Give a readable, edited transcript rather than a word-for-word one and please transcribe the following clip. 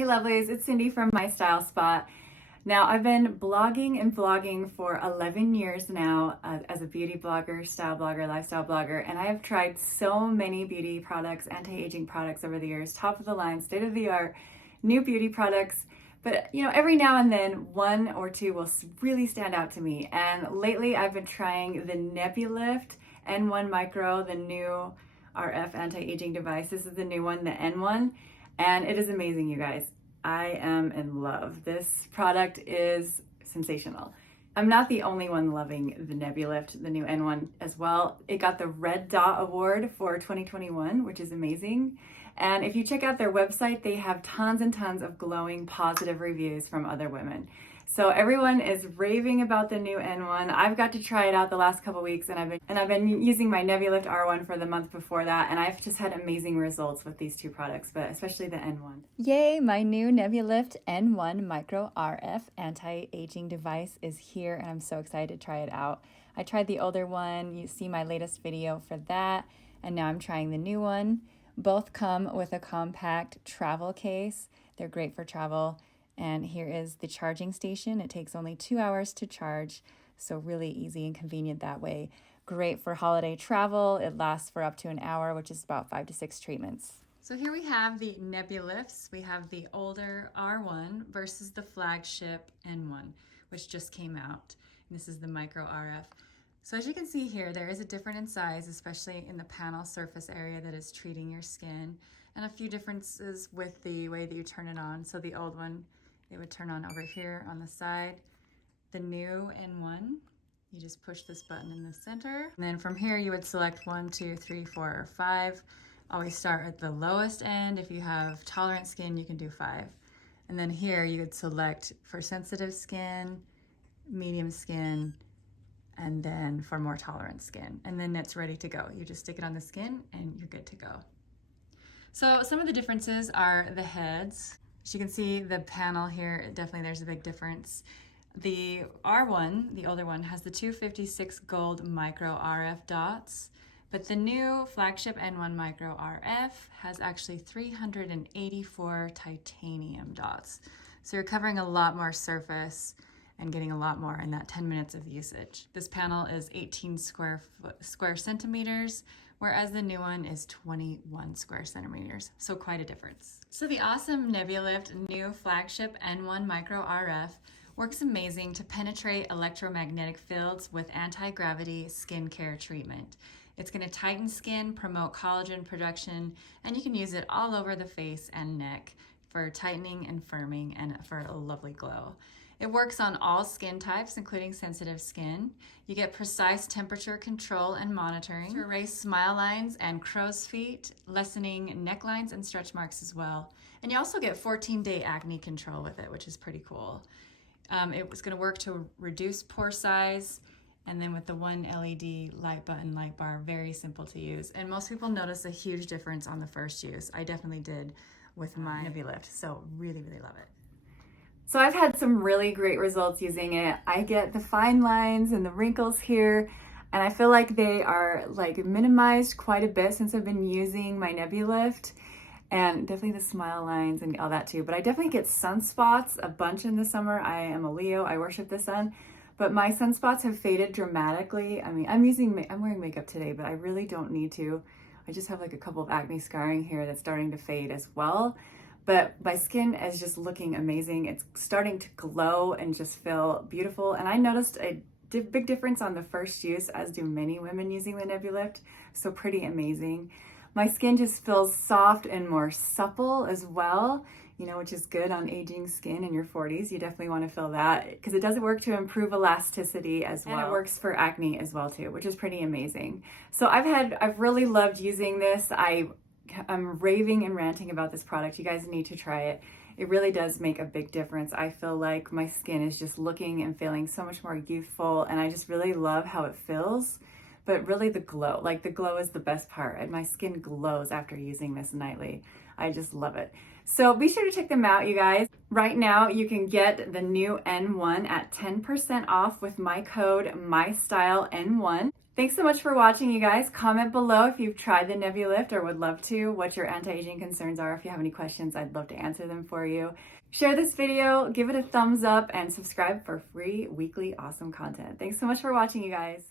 Hey lovelies, it's Cindy from My Style Spot. Now I've been blogging and vlogging for 11 years now as a beauty blogger, style blogger, lifestyle blogger, and I have tried so many beauty products, anti-aging products over the years, top of the line, state of the art, new beauty products. But you know, every now and then one or two will really stand out to me. And lately I've been trying the NEBULYFT N1 Micro, the new RF anti-aging device. This is the new one, the N1. And it is amazing, you guys. I am in love. This product is sensational. I'm not the only one loving the NEBULYFT, the new N1 as well. It got the Red Dot Award for 2021, which is amazing. And if you check out their website, they have tons and tons of glowing positive reviews from other women. So everyone is raving about the new N1. I've got to try it out the last couple weeks, and I've been using my NEBULYFT R1 for the month before that, and I've just had amazing results with these two products, but especially the N1. Yay, my new NEBULYFT N1 Micro RF anti-aging device is here, and I'm so excited to try it out. I tried the older one, you see my latest video for that, and now I'm trying the new one. Both come with a compact travel case. They're great for travel. And here is the charging station. It takes only 2 hours to charge, so really easy and convenient that way. Great for holiday travel. It lasts for up to an hour, which is about 5 to 6 treatments. So here we have the NEBULYFTs. We have the older R1 versus the flagship N1, which just came out. And this is the Micro RF. So as you can see here, there is a difference in size, especially in the panel surface area that is treating your skin, and a few differences with the way that you turn it on. So the old one, it would turn on over here on the side. The new N1, you just push this button in the center. And then from here, you would select 1, 2, 3, 4, or 5. Always start at the lowest end. If you have tolerant skin, you can do 5. And then here, you would select for sensitive skin, medium skin, and then for more tolerant skin. And then it's ready to go. You just stick it on the skin and you're good to go. So some of the differences are the heads. As you can see, the panel here, definitely there's a big difference. The R1, the older one, has the 256 gold micro RF dots, but the new flagship N1 Micro RF has actually 384 titanium dots. So you're covering a lot more surface and getting a lot more in that 10 minutes of usage. This panel is 18 square centimeters, whereas the new one is 21 square centimeters, so quite a difference. So the awesome NEBULYFT new flagship N1 Micro RF works amazing to penetrate electromagnetic fields with anti-gravity skincare treatment. It's gonna tighten skin, promote collagen production, and you can use it all over the face and neck for tightening and firming and for a lovely glow. It works on all skin types, including sensitive skin. You get precise temperature control and monitoring to erase smile lines and crow's feet, lessening necklines and stretch marks as well. And you also get 14-day acne control with it, which is pretty cool. It was gonna work to reduce pore size, and then with the one LED light button, light bar, very simple to use. And most people notice a huge difference on the first use. I definitely did with my NEBULYFT, so really, really love it. So I've had some really great results using it. I get the fine lines and the wrinkles here, and I feel like they are like minimized quite a bit since I've been using my NEBULYFT, and definitely the smile lines and all that too. But I definitely get sunspots a bunch in the summer. I am a Leo, I worship the sun, but my sunspots have faded dramatically. I mean, I'm wearing makeup today, but I really don't need to. I just have like a couple of acne scarring here that's starting to fade as well. But my skin is just looking amazing. It's starting to glow and just feel beautiful. And I noticed a big difference on the first use, as do many women using the NEBULYFT. So pretty amazing. My skin just feels soft and more supple as well, you know, which is good on aging skin in your 40s. You definitely want to feel that because it does work to improve elasticity as well. And it works for acne as well too, which is pretty amazing. So I've really loved using this. I'm raving and ranting about this product. You guys need to try it. It really does make a big difference. I feel like my skin is just looking and feeling so much more youthful, and I just really love how it feels. But really the glow, like the glow is the best part, and my skin glows after using this nightly. I just love it. So be sure to check them out, you guys. Right now, you can get the new N1 at 10% off with my code MyStyleN1. Thanks so much for watching, you guys. Comment below if you've tried the NEBULYFT or would love to, what your anti-aging concerns are. If you have any questions, I'd love to answer them for you. Share this video, give it a thumbs up, and subscribe for free weekly awesome content. Thanks so much for watching, you guys.